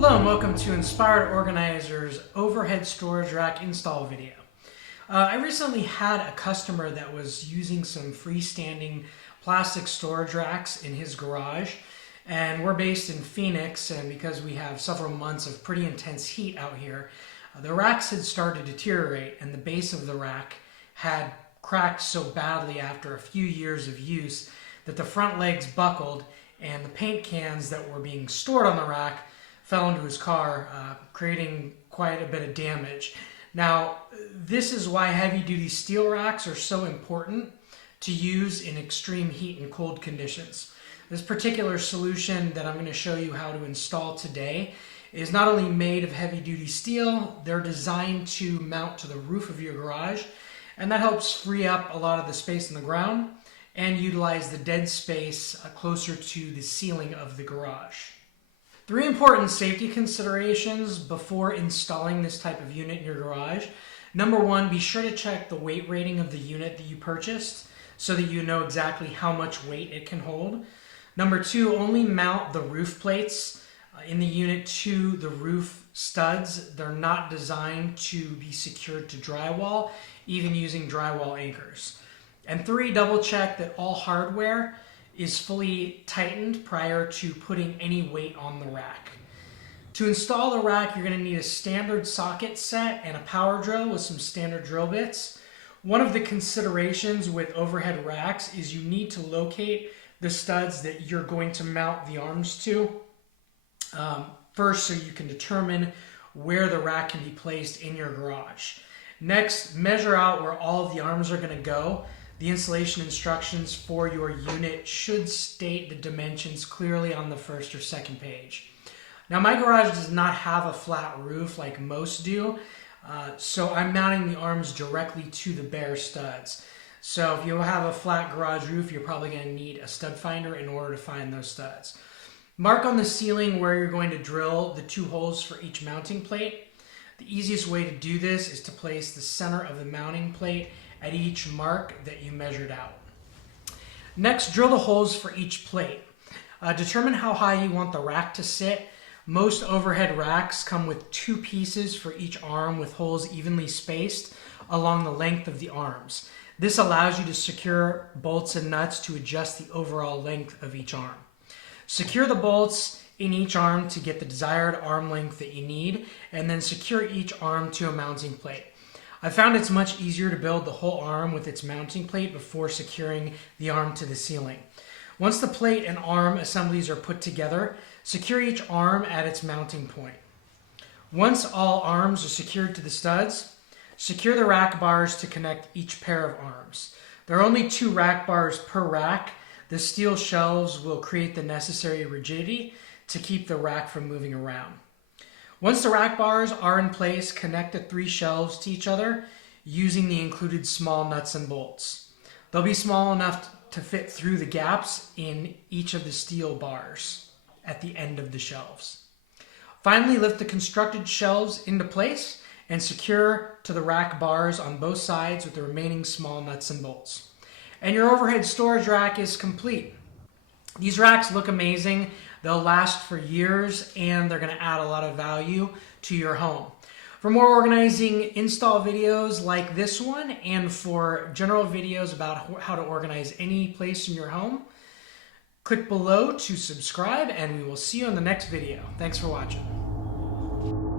Hello and welcome to Inspired Organizer's overhead storage rack install video. I recently had a customer that was using some freestanding plastic storage racks in his garage, and we're based in Phoenix, and because we have several months of pretty intense heat out here, the racks had started to deteriorate and the base of the rack had cracked so badly after a few years of use that the front legs buckled and the paint cans that were being stored on the rack fell into his car, creating quite a bit of damage. Now, this is why heavy-duty steel racks are so important to use in extreme heat and cold conditions. This particular solution that I'm going to show you how to install today is not only made of heavy-duty steel, they're designed to mount to the roof of your garage, and that helps free up a lot of the space in the ground and utilize the dead space closer to the ceiling of the garage. Three important safety considerations before installing this type of unit in your garage. Number one, be sure to check the weight rating of the unit that you purchased so that you know exactly how much weight it can hold. Number two, only mount the roof plates in the unit to the roof studs. They're not designed to be secured to drywall, even using drywall anchors. And three, double check that all hardware is fully tightened prior to putting any weight on the rack. To install the rack, you're going to need a standard socket set and a power drill with some standard drill bits. One of the considerations with overhead racks is you need to locate the studs that you're going to mount the arms to first, so you can determine where the rack can be placed in your garage. Next, measure out where all of the arms are going to go. The installation instructions for your unit should state the dimensions clearly on the first or second page. Now, my garage does not have a flat roof like most do, so I'm mounting the arms directly to the bare studs. So if you have a flat garage roof, you're probably going to need a stud finder in order to find those studs. Mark on the ceiling where you're going to drill the 2 holes for each mounting plate. The easiest way to do this is to place the center of the mounting plate at each mark that you measured out. Next, drill the holes for each plate. Determine how high you want the rack to sit. Most overhead racks come with 2 pieces for each arm with holes evenly spaced along the length of the arms. This allows you to secure bolts and nuts to adjust the overall length of each arm. Secure the bolts in each arm to get the desired arm length that you need, and then secure each arm to a mounting plate. I found it's much easier to build the whole arm with its mounting plate before securing the arm to the ceiling. Once the plate and arm assemblies are put together, secure each arm at its mounting point. Once all arms are secured to the studs, secure the rack bars to connect each pair of arms. There are only 2 rack bars per rack. The steel shelves will create the necessary rigidity to keep the rack from moving around. Once the rack bars are in place, connect the 3 shelves to each other using the included small nuts and bolts. They'll be small enough to fit through the gaps in each of the steel bars at the end of the shelves. Finally, lift the constructed shelves into place and secure to the rack bars on both sides with the remaining small nuts and bolts. And your overhead storage rack is complete. These racks look amazing. They'll last for years, and they're going to add a lot of value to your home. For more organizing install videos like this one, and for general videos about how to organize any place in your home, click below to subscribe, and we will see you in the next video. Thanks for watching.